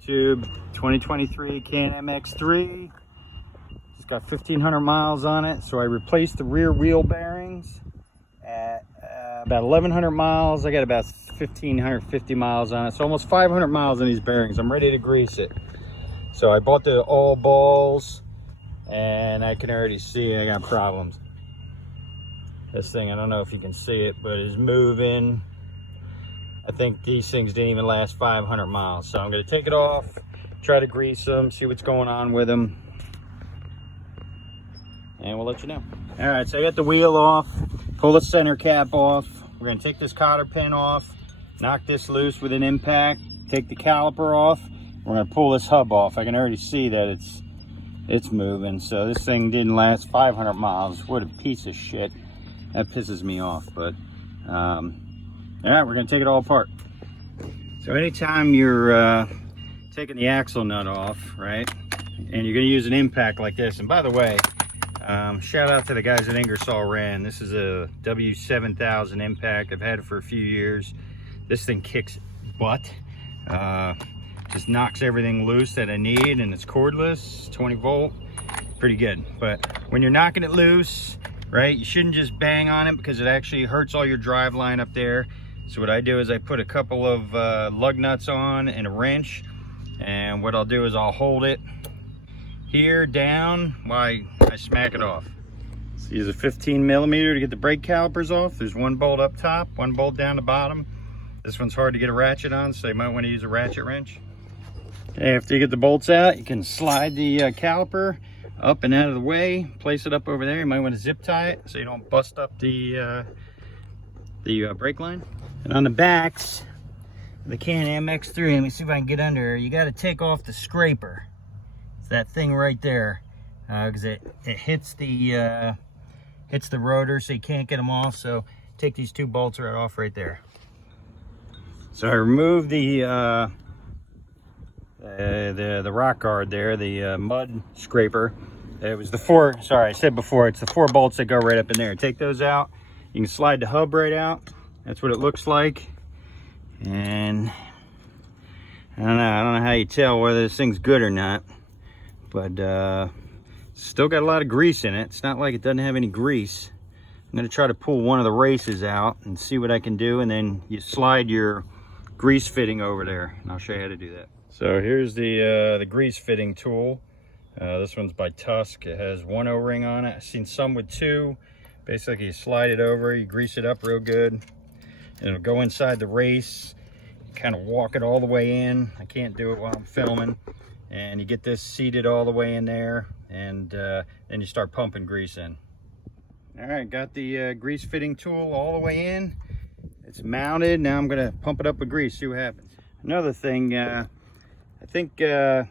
YouTube 2023 Can-Am MX-3. It's got 1,500 miles on it, so I replaced the rear wheel bearings at about 1,100 miles. I got about 1,550 miles on it, so almost 500 miles on these bearings. I'm ready to grease it. So I bought the all balls, and I can already see I got problems. This thing, I don't know if you can see it, but it's moving. I think these things didn't even last 500 miles. So I'm gonna take it off, try to grease them, see what's going on with them, and we'll let you know. All right, so I got the wheel off, pull the center cap off. We're gonna take this cotter pin off, knock this loose with an impact, take the caliper off. We're gonna pull this hub off. I can already see that it's moving. So this thing didn't last 500 miles. What a piece of shit. That pisses me off, but all right, we're gonna take it all apart. So anytime you're taking the axle nut off, right, and you're gonna use an impact like this, and by the way, shout out to the guys at Ingersoll Rand. This is a W7000 impact. I've had it for a few years. This thing kicks butt. Just knocks everything loose that I need, and it's cordless, 20 volt, pretty good. But when you're knocking it loose, right, you shouldn't just bang on it because it actually hurts all your drive line up there. So what I do is I put a couple of lug nuts on and a wrench, and what I'll do is I'll hold it here down while I smack it off. So use a 15 millimeter to get the brake calipers off. There's one bolt up top, one bolt down the bottom. This one's hard to get a ratchet on, so you might want to use a ratchet wrench. Okay, after you get the bolts out, you can slide the caliper up and out of the way, place it up over there. You might want to zip tie it so you don't bust up the brake line. And on the backs of the Can-Am MX-3, let me see if I can get under, you got to take off the scraper. It's that thing right there, because it hits the rotor, so you can't get them off. So take these two bolts right off right there. So I removed the rock guard there, the mud scraper. It was the four, sorry, I said before, it's the 4 bolts that go right up in there. Take those out. You can slide the hub right out. That's what it looks like. And I don't know how you tell whether this thing's good or not, but still got a lot of grease in it. It's not like it doesn't have any grease. I'm gonna try to pull one of the races out and see what I can do, and then you slide your grease fitting over there, and I'll show you how to do that. So here's the grease fitting tool. This one's by Tusk. It has 1 O-ring on it. I've seen some with 2. Basically, you slide it over, you grease it up real good, and it'll go inside the race. You kind of walk it all the way in. I can't do it while I'm filming. And you get this seated all the way in there, and then you start pumping grease in. All right, got the grease fitting tool all the way in. It's mounted. Now I'm gonna pump it up with grease, see what happens. Another thing, I think if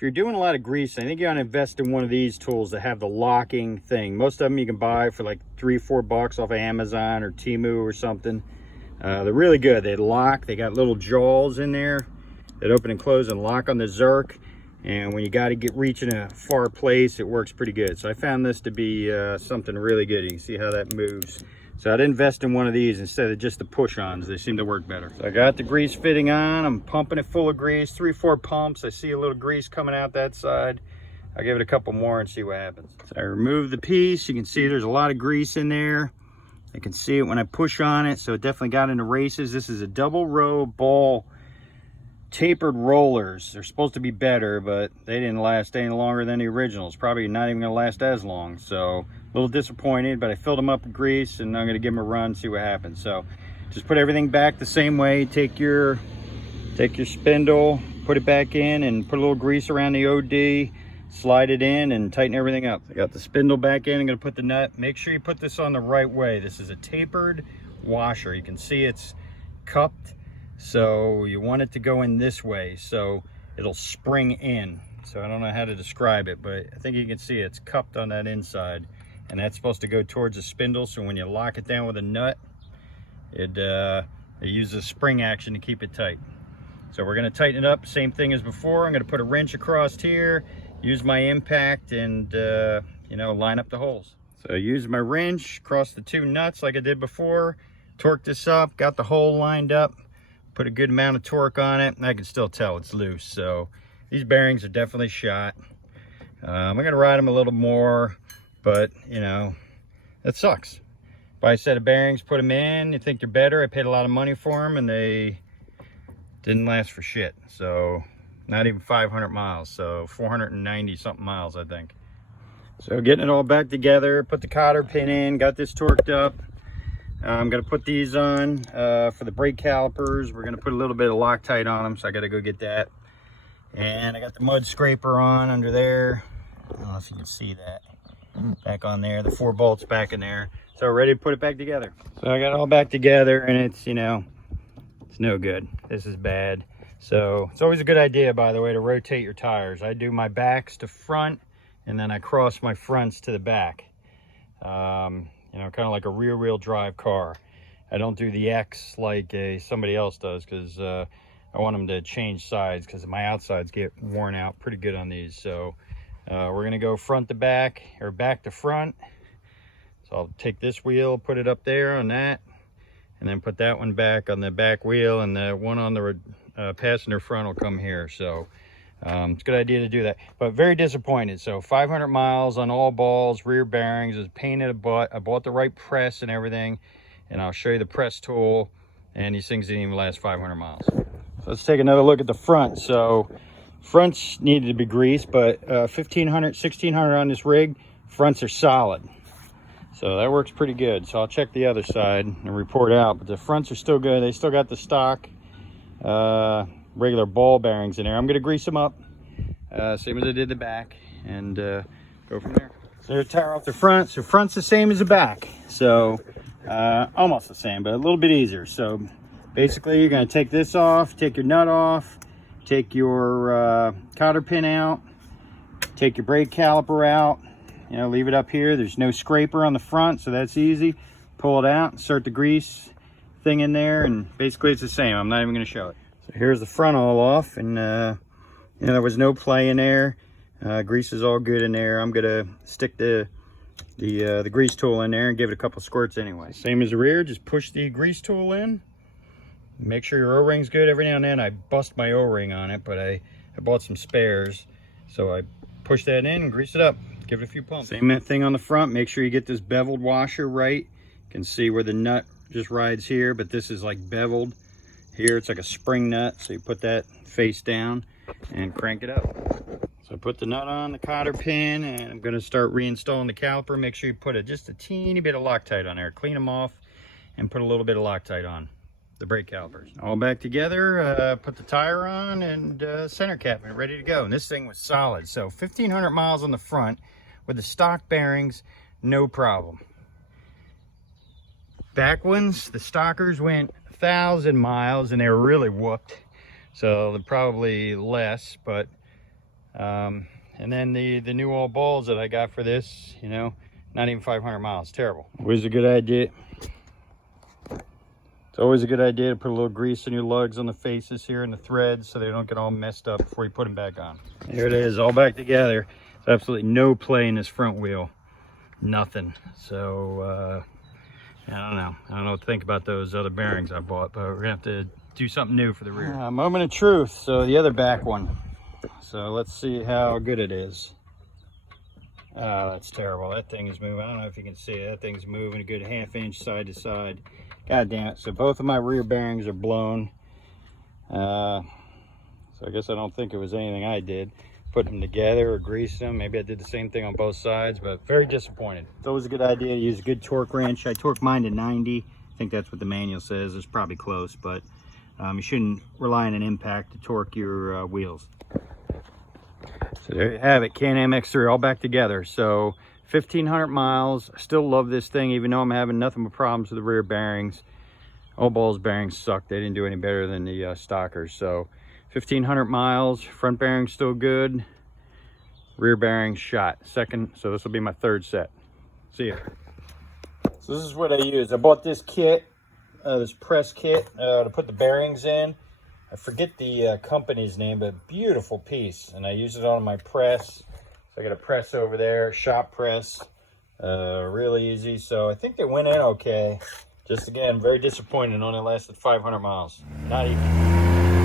you're doing a lot of grease, I think you ought to invest in one of these tools that have the locking thing. Most of them you can buy for like $3-4 off of Amazon or Temu or something. They're really good. They lock. They got little jaws in there that open and close and lock on the Zerk. And when you got to reach in a far place, it works pretty good. So I found this to be something really good. You can see how that moves. So I'd invest in one of these instead of just the push-ons. They seem to work better. So I got the grease fitting on. I'm pumping it full of grease, 3-4 pumps. I see a little grease coming out that side. I'll give it a couple more and see what happens. So I removed the piece. You can see there's a lot of grease in there. I can see it when I push on it, so it definitely got into races. This is a double row ball tapered rollers. They're supposed to be better, but they didn't last any longer than the originals. Probably not even gonna last as long. So a little disappointed, but I filled them up with grease, and I'm gonna give them a run, see what happens. So just put everything back the same way. Take your spindle, put it back in, and put a little grease around the OD, slide it in, and tighten everything up. I got the spindle back in. I'm gonna put the nut. Make sure you put this on the right way. This is a tapered washer. You can see it's cupped. So you want it to go in this way, so it'll spring in. So I don't know how to describe it, but I think you can see it's cupped on that inside, and that's supposed to go towards the spindle. So when you lock it down with a nut, it uses spring action to keep it tight. So we're going to tighten it up, same thing as before. I'm going to put a wrench across here, use my impact, and you know, line up the holes. So I use my wrench across the 2 nuts like I did before, torque this up, got the hole lined up. put a good amount of torque on it, and I can still tell it's loose. So these bearings are definitely shot. I'm gonna ride them a little more, but you know, that sucks. Buy a set of bearings, put them in, you think they're better. I paid a lot of money for them and they didn't last for shit. So not even 500 miles, so 490 something miles, I think. So getting it all back together, put the cotter pin in, got this torqued up. I'm gonna put these on for the brake calipers. We're gonna put a little bit of Loctite on them, so I gotta go get that. And I got the mud scraper on under there. I don't know if you can see that. Back on there, the 4 bolts back in there. So we're ready to put it back together. So I got it all back together and it's, you know, it's no good. This is bad. So it's always a good idea, by the way, to rotate your tires. I do my backs to front and then I cross my fronts to the back. You know, kind of like a rear wheel drive car. I don't do the X like somebody else does because I want them to change sides because my outsides get worn out pretty good on these. So we're gonna go front to back or back to front. So I'll take this wheel, put it up there on that, and then put that one back on the back wheel, and the one on the passenger front will come here. So it's a good idea to do that, but very disappointed. So 500 miles on all balls, rear bearings, is a pain in the butt. I bought the right press and everything, and I'll show you the press tool, and these things didn't even last 500 miles. So let's take another look at the front. So fronts needed to be greased, but 1500, 1600 on this rig, fronts are solid. So that works pretty good. So I'll check the other side and report out, but the fronts are still good. They still got the stock regular ball bearings in there. I'm gonna grease them up, same as I did the back, and go from there. So there's a tire off the front. So front's the same as the back. So almost the same, but a little bit easier. So basically you're gonna take this off, take your nut off, take your cotter pin out, take your brake caliper out, you know, leave it up here. There's no scraper on the front, so that's easy. Pull it out, insert the grease thing in there, and basically it's the same. I'm not even gonna show it. So here's the front all off, and you know, there was no play in there. Grease is all good in there. I'm gonna stick the grease tool in there and give it a couple squirts anyway. Same as the rear, just push the grease tool in. Make sure your O-ring's good. Every now and then I bust my O-ring on it, but I bought some spares. So I push that in and grease it up. Give it a few pumps. Same thing on the front. Make sure you get this beveled washer right. You can see where the nut just rides here, but this is like beveled. Here it's like a spring nut, so you put that face down and crank it up. So I put the nut on the cotter pin, and I'm gonna start reinstalling the caliper. Make sure you put just a teeny bit of Loctite on there. Clean them off and put a little bit of Loctite on the brake calipers. All back together, put the tire on and center cap and ready to go. And this thing was solid. So 1500 miles on the front with the stock bearings, no problem. Back ones, the stockers went 1,000 miles and they were really whooped. So they're probably less, but and then the new all balls that I got for this, you know, not even 500 miles. Terrible. Always a good idea. It's always a good idea to put a little grease in your lugs on the faces here and the threads so they don't get all messed up before you put them back on. There it is, all back together. There's absolutely no play in this front wheel. Nothing. So I don't know. I don't know what to think about those other bearings I bought, but we're gonna have to do something new for the rear. Moment of truth. So the other back one. So let's see how good it is. That's terrible. That thing is moving. I don't know if you can see it. That thing's moving a good ½ inch side to side. God damn it. So both of my rear bearings are blown. So I guess I don't think it was anything I did. Put them together or grease them. Maybe I did the same thing on both sides, but very disappointed. It's always a good idea to use a good torque wrench. I torque mine to 90. I think that's what the manual says. It's probably close, but you shouldn't rely on an impact to torque your wheels. So there you have it, Can-Am X3 all back together. So 1500 miles. I still love this thing, even though I'm having nothing but problems with the rear bearings. All balls bearings suck. They didn't do any better than the stockers. So 1500 miles, front bearing's still good, rear bearing shot. Second, so this will be my third set. See ya. So this is what I use. I bought this kit, this press kit to put the bearings in. I forget the company's name, but beautiful piece. And I use it on my press. So I got a press over there, shop press, really easy. So I think they went in okay. Just again, very disappointing. Only lasted 500 miles. Not even.